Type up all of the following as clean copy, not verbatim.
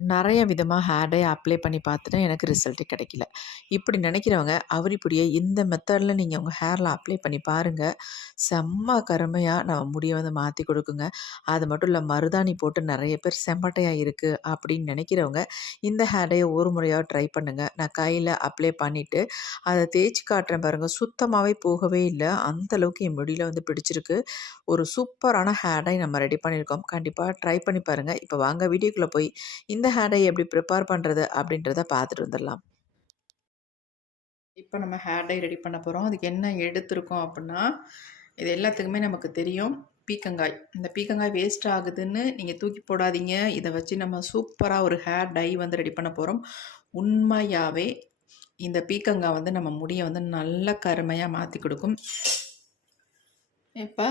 நெறைய விதமா hair dye apply பண்ணி பார்த்துட்டேன். எனக்கு ரிசல்ட்டே கிடைக்கல. இப்படி நினைக்கிறவங்க, அவரிப்புடியே இந்த மெத்தட்ல நீங்க உங்க ஹேர்ல அப்ளை பண்ணி பாருங்க. செம்ம கருமையா நம்ம முடிய வந்து மாத்தி குடுக்குங்க. அது மட்டும் இல்ல மருதாணி போட்டு நெறைய பேர் செம்பட்டையா இருக்கு அப்படின்னு நினைக்கிறவங்க, இந்த ஹேர் டைய ஒரு முறையாவது ட்ரை பண்ணுங்க. நான் கையில அப்ளை பண்ணிட்டு, அத தேய்ச்சு காட்டுறேன் பாருங்க. சுத்தமாவே போகவே இல்ல. அந்த அளவுக்கு என் முடியில வந்து பிடிச்சிருக்கு. ஒரு சூப்பரான ஹேர் டை நம்ம ரெடி பண்ணியிருக்கோம். கண்டிப்பா ட்ரை பண்ணி பாருங்க. இப்ப வாங்க வீடியோக்குள்ள போய் இந்த ஹேர் டை எப்படி ப்ரிப்பேர் பண்றது அப்படின்றத பார்த்துட்டு வந்துடலாம். இப்ப நம்ம ஹேர் டை ரெடி பண்ண போறோம். அதுக்கு என்ன எடுத்திருக்கோம் அப்புட்னா, இது எல்லாத்துக்குமே நமக்கு தெரியும். பீக்கங்காய். இந்த பீக்கங்காய் வேஸ்ட் ஆகுதுன்னு நீங்க தூக்கி போடாதீங்க. இத வச்சு நம்ம சூப்பரா ஒரு ஹேர் டை வந்து ரெடி பண்ண போறோம். உண்மையாவே இந்த பீக்கங்காய் வந்து நம்ம முடிய வந்து நல்ல கருமையா மாத்தி குடுக்கும். இப்ப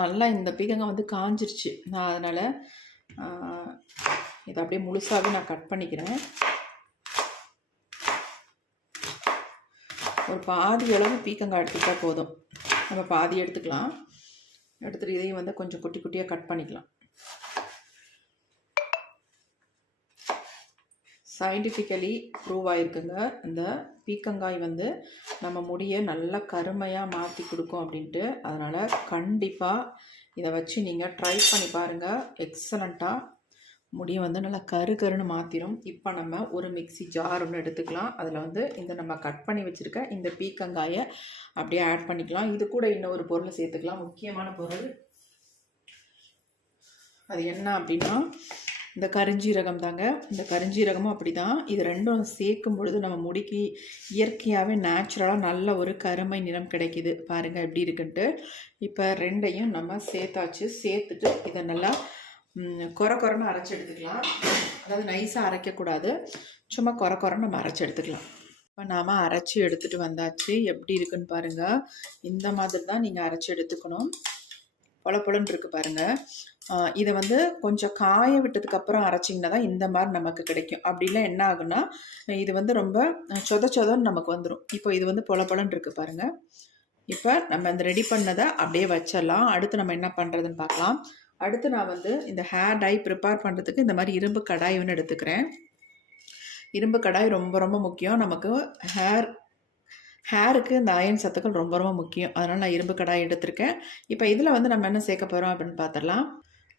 நல்லா இந்த பீக்கங்காய் வந்து காஞ்சிருச்சு. நான் அதனால ஆ இத அப்படியே முழுசாவே நான் கட் பண்ணிக்கிறேன். ஒரு பாதி அளவு பீக்கங்காய் எடுத்துக்கிட்டா போதும். நம்ம பாதி எடுத்துக்கலாம். எடுத்துட்டு இதையும் வந்து கொஞ்சம் குட்டி குட்டியாக கட் பண்ணிக்கலாம். சயின்டிஃபிக்கலி ப்ரூவ் ஆகிருக்குங்க. இந்த பீக்கங்காய் வந்து நம்ம முடியை நல்லா கருமையாக மாற்றி கொடுக்கும் அப்படின்ட்டு. அதனால் கண்டிப்பாக இதை வச்சு நீங்கள் ட்ரை பண்ணி பாருங்கள். எக்ஸலண்ட்டாக முடியை வந்து நல்லா கருன்னு மாற்றிடும். இப்போ நம்ம ஒரு மிக்ஸி ஜார் ஒன்று எடுத்துக்கலாம். அதில் வந்து இந்த நம்ம கட் பண்ணி வச்சுருக்க இந்த பீக்கங்காயை அப்படியே ஆட் பண்ணிக்கலாம். இது கூட இன்னொரு பொருளை சேர்த்துக்கலாம். முக்கியமான பொருள் அது என்ன அப்படின்னா இந்த கருஞ்சீரகம் தாங்க. இந்த கருஞ்சீரகமும் அப்படி தான். இது ரெண்டும் சேர்க்கும் பொழுது நம்ம முடிக்கு இயற்கையாகவே நேச்சுரலாக நல்ல ஒரு கருமை நிறம் கிடைக்கிது. பாருங்கள் எப்படி இருக்குன்ட்டு. இப்போ ரெண்டையும் நம்ம சேர்த்தாச்சு. சேர்த்துட்டு இதை நல்லா கொரன்னு அரைச்சி எடுத்துக்கலாம். அதாவது நைஸாக அரைக்கக்கூடாது. சும்மா கொரன்னு நம்ம அரைச்சி எடுத்துக்கலாம். இப்போ நாம் அரைச்சி எடுத்துகிட்டு வந்தாச்சு. எப்படி இருக்குன்னு பாருங்கள். இந்த மாதிரி தான் நீங்கள் அரைச்சி எடுத்துக்கணும். பொலன்னு இருக்குது பாருங்கள். இதை வந்து கொஞ்சம் காய விட்டதுக்கப்புறம் அரைச்சிங்கன்னா தான் இந்த மாதிரி நமக்கு கிடைக்கும். அப்படிலாம் என்ன ஆகுன்னா இது வந்து ரொம்ப சொதன்னு நமக்கு வந்துடும். இப்போ இது வந்து பொலன்னு இருக்குது பாருங்கள். இப்போ நம்ம இந்த ரெடி பண்ணதை அப்படியே வச்சிடலாம். அடுத்து நம்ம என்ன பண்ணுறதுன்னு பார்க்கலாம். அடுத்து நான் வந்து இந்த ஹேர் டை ப்ரிப்பேர் பண்ணுறதுக்கு இந்த மாதிரி இரும்பு கடாய் ஒன்று எடுத்துக்கிறேன். இரும்பு கடாய் ரொம்ப ரொம்ப முக்கியம். நமக்கு ஹேருக்கு இந்த அயன் சத்துக்கள் ரொம்ப ரொம்ப முக்கியம். அதனால் நான் இரும்பு கடாய் எடுத்திருக்கேன். இப்போ இதில் வந்து நம்ம என்ன சேர்க்க போகிறோம் அப்படின்னு பார்த்துடலாம்.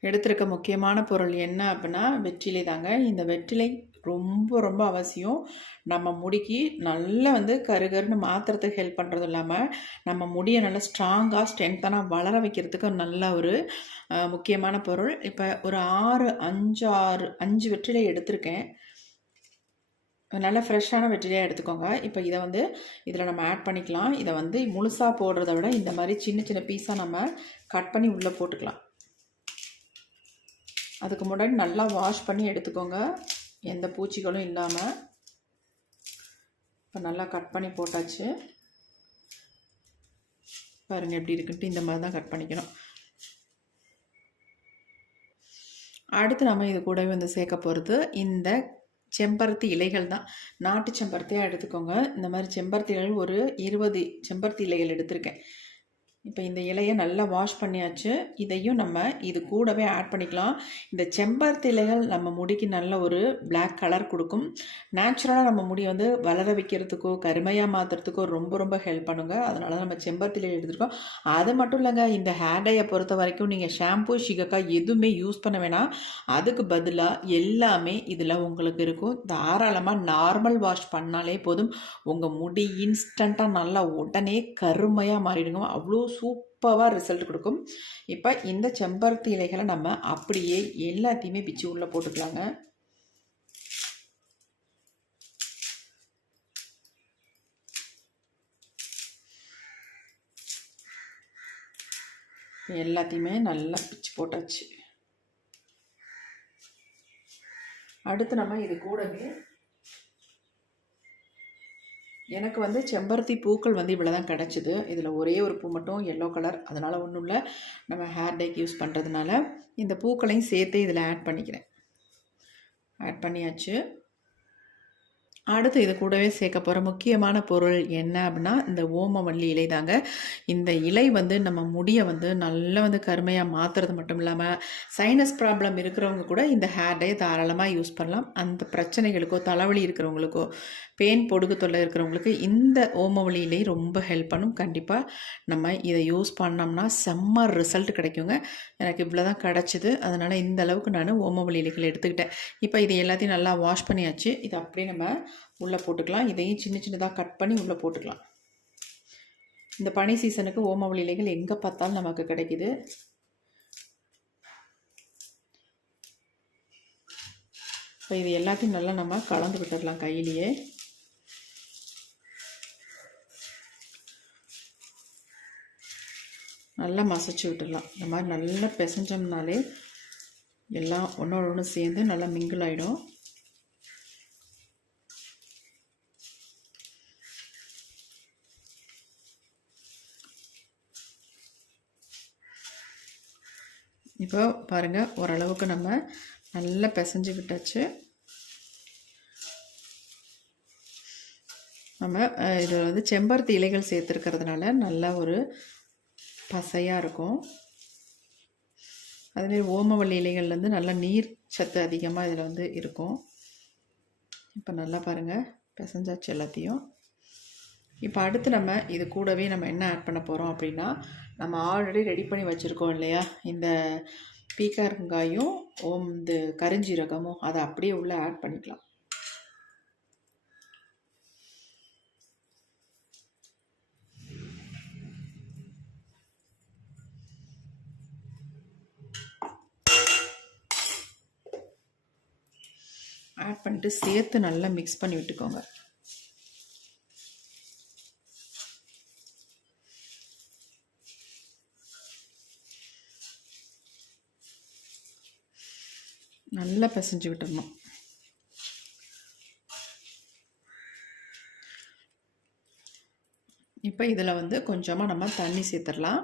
எடுத்திருக்க முக்கியமான பொருள் என்ன அப்படின்னா வெற்றிலை தாங்க. இந்த வெற்றிலை ரொம்ப ரொம்ப அவசியம். நம்ம முடிக்கு நல்லா வந்து கருன்னு மாற்றுறதுக்கு ஹெல்ப் பண்ணுறதும் இல்லாமல் நம்ம முடியை நல்லா ஸ்ட்ராங்காக ஸ்ட்ரென்த்தனாக வளர வைக்கிறதுக்கு நல்ல ஒரு முக்கியமான பொருள். இப்போ ஒரு 5 வெற்றிலை எடுத்திருக்கேன். நல்ல ஃப்ரெஷ்ஷான வெற்றிலையாக எடுத்துக்கோங்க. இப்போ இதை வந்து இதில் நம்ம ஆட் பண்ணிக்கலாம். இதை வந்து முழுசாக போடுறத விட இந்த மாதிரி சின்ன சின்ன பீஸாக நம்ம கட் பண்ணி உள்ளே போட்டுக்கலாம். அதுக்கு முன்னாடி நல்லா வாஷ் பண்ணி எடுத்துக்கோங்க, எந்த பூச்சிகளும் இல்லாமல். இப்போ நல்லா கட் பண்ணி போட்டாச்சு. பாருங்கள் எப்படி இருக்குன்ட்டு. இந்த மாதிரி தான் கட் பண்ணிக்கணும். அடுத்து நம்ம இது கூடவே வந்து சேர்க்க போகிறது இந்த செம்பருத்தி இலைகள் தான். நாட்டு செம்பருத்தியாக எடுத்துக்கோங்க. இந்த மாதிரி செம்பருத்தி இலைகள் ஒரு 20 செம்பருத்தி இலைகள் எடுத்திருக்கேன். இப்போ இந்த இலையை நல்லா வாஷ் பண்ணியாச்சு. இதையும் நம்ம இது கூடவே ஆட் பண்ணிக்கலாம். இந்த செம்பருத்தி இலைகள் நம்ம முடிக்கு நல்ல ஒரு பிளாக் கலர் கொடுக்கும். நேச்சுரலாக நம்ம முடி வந்து வளர வைக்கிறதுக்கோ கருமையாக மாற்றுறதுக்கோ ரொம்ப ரொம்ப ஹெல்ப் பண்ணுங்க. அதனால நம்ம செம்பருத்தி இலையை எடுத்துருக்கோம். அது மட்டும் இல்லைங்க, இந்த ஹேர் டையை பொறுத்த வரைக்கும் நீங்கள் ஷாம்பு சிகக்காய் எதுவுமே யூஸ் பண்ண வேணாம். அதுக்கு பதிலாக எல்லாமே இதில் உங்களுக்கு இருக்கும். தாராளமாக நார்மல் வாஷ் பண்ணாலே போதும். உங்கள் முடி இன்ஸ்டண்ட்டாக நல்லா உடனே கருமையாக மாறிடுங்க. அவ்வளோ சூப்பராக ரிசல்ட் கொடுக்கும். இப்போ இந்த செம்பருத்தி இலைகளை நம்ம அப்படியே எல்லாத்தையுமே பிச்சு உள்ளே போட்டுக்கலாங்க. எல்லாத்தையுமே நல்லா பிச்சு போட்டாச்சு. அடுத்து நம்ம இது கூடவே எனக்கு வந்து செம்பருத்தி பூக்கள் வந்து இவ்வளோ தான் கிடச்சிது. இதில் ஒரே ஒரு பூ மட்டும் எல்லோ கலர். அதனால் ஒன்றும் இல்லை, நம்ம ஹேர் டைக்கு யூஸ் பண்ணுறதுனால இந்த பூக்களையும் சேர்த்து இதில் ஆட் பண்ணிக்கிறேன். ஆட் பண்ணியாச்சு. அடுத்து இது கூடவே சேர்க்க போகிற முக்கியமான பொருள் என்ன அப்படின்னா இந்த ஓமவல்லி இலை தாங்க. இந்த இலை வந்து நம்ம முடியை வந்து நல்லா வந்து கருமையாக மாற்றுறது மட்டும் இல்லாமல் சைனஸ் ப்ராப்ளம் இருக்கிறவங்க கூட இந்த ஹேர் டை தாராளமாக யூஸ் பண்ணலாம். அந்த பிரச்சனைகளுக்கோ தலைவலி இருக்கிறவங்களுக்கோ பொடுகு தொல்லை இருக்கிறவங்களுக்கு இந்த ஓமவல்லி இலை ரொம்ப ஹெல்ப் பண்ணும். கண்டிப்பாக நம்ம இதை யூஸ் பண்ணோம்னா செம்ம ரிசல்ட் கிடைக்குங்க. எனக்கு இவ்வளோ தான் கிடச்சிது. அதனால் இந்த அளவுக்கு நான் ஓமவல்லி இலைகள் எடுத்துக்கிட்டேன். இப்போ இது எல்லாத்தையும் நல்லா வாஷ் பண்ணியாச்சு. இதை அப்படியே நம்ம உள்ளே போட்டுக்கலாம். இதையும் சின்ன சின்னதாக கட் பண்ணி உள்ளே போட்டுக்கலாம். இந்த பனி சீசனுக்கு ஓமவல்லி இலைகள் எங்கே பார்த்தாலும் நமக்கு கிடைக்குது. இப்போ இது எல்லாத்தையும் நல்லா நம்ம கலந்து விட்டுடலாம் கையிலேயே. நல்லா மசிச்சு விட்டுடலாம். இந்த மாதிரி நல்லா பிசைஞ்சோம்னாலே எல்லாம் ஒன்றோட ஒன்று சேர்ந்து நல்லா மிங்கிள் ஆகிடும். இப்போ பாருங்கள், ஓரளவுக்கு நம்ம நல்லா பிசைஞ்சு விட்டாச்சு. நம்ம இதில் வந்து செம்பருத்தி இலைகள் சேர்த்துருக்கிறதுனால நல்லா ஒரு பசையாக இருக்கும். அதுமாரி ஓமவல்லி இலைகள்லேருந்து நல்லா நீர் சத்து அதிகமாக இதில் வந்து இருக்கும். இப்போ நல்லா பாருங்கள் பிசைஞ்சாச்சு எல்லாத்தையும். இப்போ அடுத்து நம்ம இது கூடவே நம்ம என்ன ஆட் பண்ண போகிறோம் அப்படின்னா, நம்ம ஆல்ரெடி ரெடி பண்ணி வச்சுருக்கோம் இல்லையா, இந்த பீக்கங்காயும் இந்த கருஞ்சீரகமும் அதை அப்படியே உள்ளே ஆட் பண்ணிக்கலாம். ஆட் பண்ணிட்டு சேர்த்து நல்லா மிக்ஸ் பண்ணி விட்டுக்கோங்க. நல்லா பிசைஞ்சு விட்டுடணும். இப்போ இதில் வந்து கொஞ்சமாக நம்ம தண்ணி சேர்த்துடலாம்.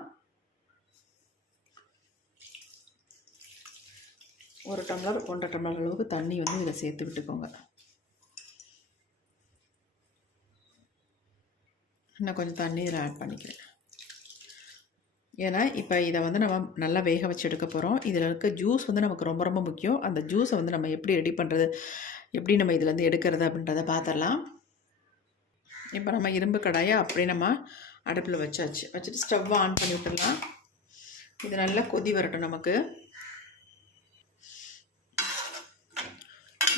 1 டம்ளர் 1.5 டம்ளர் அளவுக்கு தண்ணி வந்து இதில் சேர்த்து விட்டுக்கோங்க. இன்னும் கொஞ்சம் தண்ணி இதில் ஆட் பண்ணிக்கிறேன். ஏன்னா இப்போ இதை வந்து நம்ம நல்லா வேக வச்சு எடுக்க போகிறோம். இதில் இருக்க ஜூஸ் வந்து நமக்கு ரொம்ப ரொம்ப முக்கியம். அந்த ஜூஸை வந்து நம்ம எப்படி ரெடி பண்ணுறது, எப்படி நம்ம இதிலேருந்து எடுக்கிறது அப்படின்றத பார்த்துடலாம். இப்போ நம்ம இரும்பு கடாயை அப்படியே நம்ம அடுப்பில் வச்சுட்டு ஸ்டவ் ஆன் பண்ணி விட்டுடலாம். இது நல்லா கொதி வரட்டும் நமக்கு.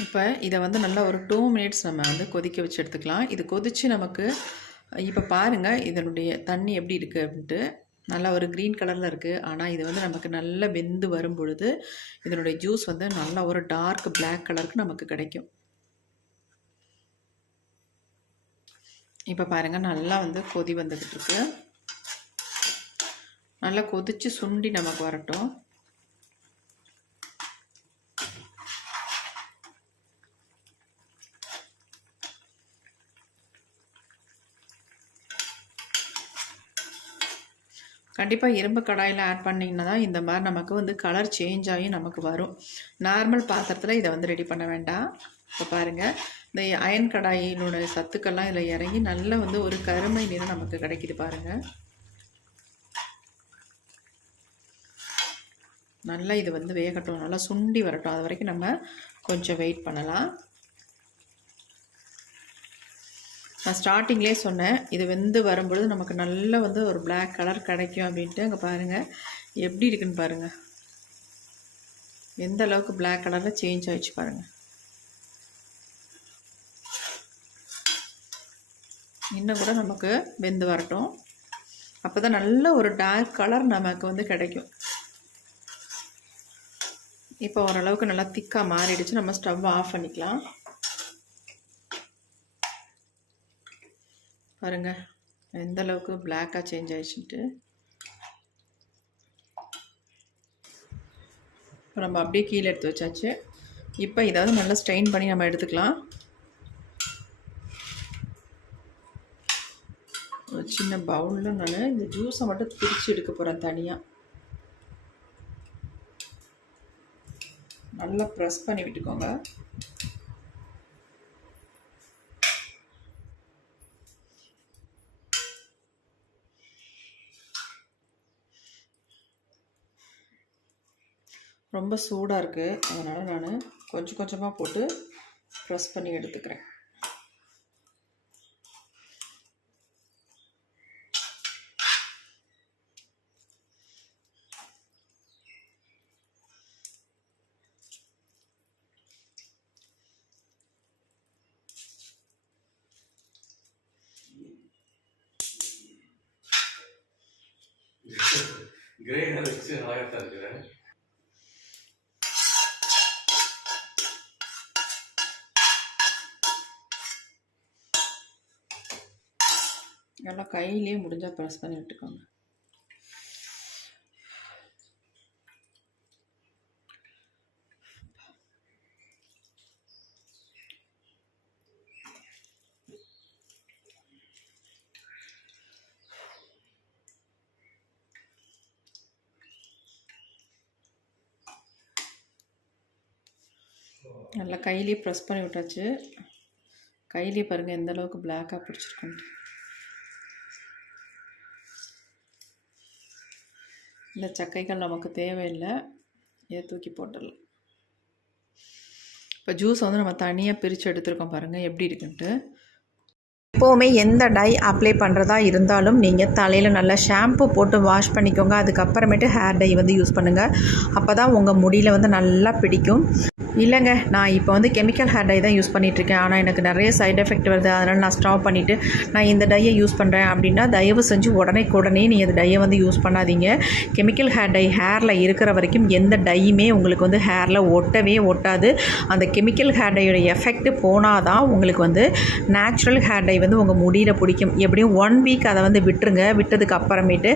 இப்போ இதை வந்து நல்லா ஒரு 2 மினிட்ஸ் நம்ம வந்து கொதிக்க வச்சு எடுத்துக்கலாம். இது கொதித்து நமக்கு இப்போ பாருங்கள் இதனுடைய தண்ணி எப்படி இருக்குது அப்படின்ட்டு. நல்லா ஒரு க்ரீன் கலரில் இருக்குது. ஆனால் இது வந்து நமக்கு நல்லா வெந்து வரும் பொழுது இதனுடைய ஜூஸ் வந்து நல்லா ஒரு டார்க் பிளாக் கலருக்கு நமக்கு கிடைக்கும். இப்போ பாருங்கள் நல்லா வந்து கொதி வந்துக்கிட்டு இருக்கு. நல்லா கொதித்து சுண்டி நமக்கு வரட்டும். கண்டிப்பாக இரும்பு கடாயில் ஆட் பண்ணிங்கன்னா தான் இந்த மாதிரி நமக்கு வந்து கலர் சேஞ்ச் ஆகி நமக்கு வரும். நார்மல் பாத்திரத்தில் இதை வந்து ரெடி பண்ண வேண்டாம். இப்போ பாருங்கள் இந்த அயன் கடாயினோட சத்துக்கள்லாம் இதில் இறங்கி நல்லா வந்து ஒரு கருமை நிறம் நமக்கு கிடைக்கிது பாருங்கள். நல்லா இது வந்து வேகட்டும், நல்லா சுண்டி வரட்டும். அது வரைக்கும் நம்ம கொஞ்சம் வெயிட் பண்ணலாம். நான் ஸ்டார்டிங்லேயே சொன்னேன் இது வெந்து வரும்பொழுது நமக்கு நல்லா வந்து ஒரு பிளாக் கலர் கிடைக்கும் அப்படின்ட்டு. அங்கே பாருங்கள் எப்படி இருக்குன்னு பாருங்கள், எந்த அளவுக்கு பிளாக் கலரில் சேஞ்ச் ஆகிடுச்சு பாருங்கள். இன்னும் கூட நமக்கு வெந்து வரட்டும். அப்போ தான் நல்ல ஒரு டார்க் கலர் நமக்கு வந்து கிடைக்கும். இப்போ ஓரளவுக்கு நல்லா திக்காக மாறிடுச்சு. நம்ம ஸ்டவ் ஆஃப் பண்ணிக்கலாம். பாருங்கள் எந்த அளவுக்கு பிளாக்காக சேஞ்ச் ஆகிடுச்சுட்டு. இப்போ நம்ம அப்படியே கீழே எடுத்து வச்சாச்சு. இப்போ இதாவது நல்லா ஸ்ட்ரெயின் பண்ணி நம்ம எடுத்துக்கலாம். ஒரு சின்ன பவுலில் நான் இந்த ஜூஸை மட்டும் பிரித்து எடுக்க போகிறேன் தனியாக. நல்லா ப்ரெஸ் பண்ணி விட்டுக்கோங்க. ரொம்ப சூடாக இருக்குது, அதனால் நான் கொஞ்சம் கொஞ்சமாக போட்டு ப்ரெஸ் பண்ணி எடுத்துக்கிறேன். நல்லா கையிலேயே முடிஞ்சால் ப்ரெஸ் பண்ணி விட்டுக்கோங்க. நல்லா கையிலேயே ப்ரெஸ் பண்ணி விட்டாச்சு. கையிலேயே பாருங்கள் எந்த அளவுக்கு பிளாக்காக பிடிச்சிருக்குன்ட்டு. இந்த சக்கைகள் நமக்கு தேவையில்லை, இதை தூக்கி போட்டுடலாம். இப்போ ஜூஸ் வந்து நம்ம தனியாக பிரித்து எடுத்துருக்கோம், பாருங்கள் எப்படி இருக்குன்ட்டு. எப்போவுமே எந்த டை அப்ளை பண்ணுறதா இருந்தாலும் நீங்கள் தலையில் நல்லா ஷாம்பு போட்டு வாஷ் பண்ணிக்கோங்க. அதுக்கப்புறமேட்டு ஹேர் டை வந்து யூஸ் பண்ணுங்கள். அப்போ தான் உங்கள் முடியில் வந்து நல்லா பிடிக்கும். இல்லைங்க, நான் இப்போ வந்து கெமிக்கல் ஹேர் டை தான் யூஸ் பண்ணிகிட்ருக்கேன், ஆனால் எனக்கு நிறைய சைட் எஃபெக்ட் வருது, அதனால் நான் ஸ்டாப் பண்ணிவிட்டு நான் இந்த டையை யூஸ் பண்ணுறேன் அப்படின்னா தயவு செஞ்சு உடனே நீ அந்த டையை வந்து யூஸ் பண்ணாதீங்க. கெமிக்கல் ஹேர் டை ஹேரில் இருக்கிற வரைக்கும் எந்த டையுமே உங்களுக்கு வந்து ஹேரில் ஒட்டவே ஒட்டாது. அந்த கெமிக்கல் ஹேர் டையோட எஃபெக்ட் போனால் தான் உங்களுக்கு வந்து நேச்சுரல் ஹேர் டை வந்து உங்கள் முடியில் பிடிக்கும். எப்படியும் 1 வீக் அதை வந்து விட்டுருங்க. விட்டதுக்கு அப்புறமேட்டு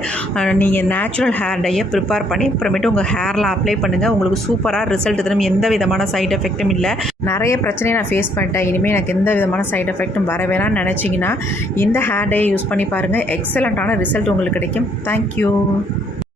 நீங்கள் நேச்சுரல் ஹேர் டையை ப்ரிப்பேர் பண்ணி அப்புறமேட்டு உங்கள் ஹேரில் அப்ளை பண்ணுங்கள். உங்களுக்கு சூப்பராக ரிசல்ட் தரும். எந்த விதமான சைட் எஃபெக்ட்டும் இல்லை. நிறைய பிரச்சனையை நான் ஃபேஸ் பண்ணிட்டேன். இனிமேல் எனக்கு எந்த விதமான சைட் எஃபெக்ட்டும் வர வேணாம்னு நினச்சிங்கன்னா இந்த ஹேர் டையை யூஸ் பண்ணி பாருங்கள். எக்ஸலண்ட்டான ரிசல்ட் உங்களுக்கு கிடைக்கும். தேங்க்யூ.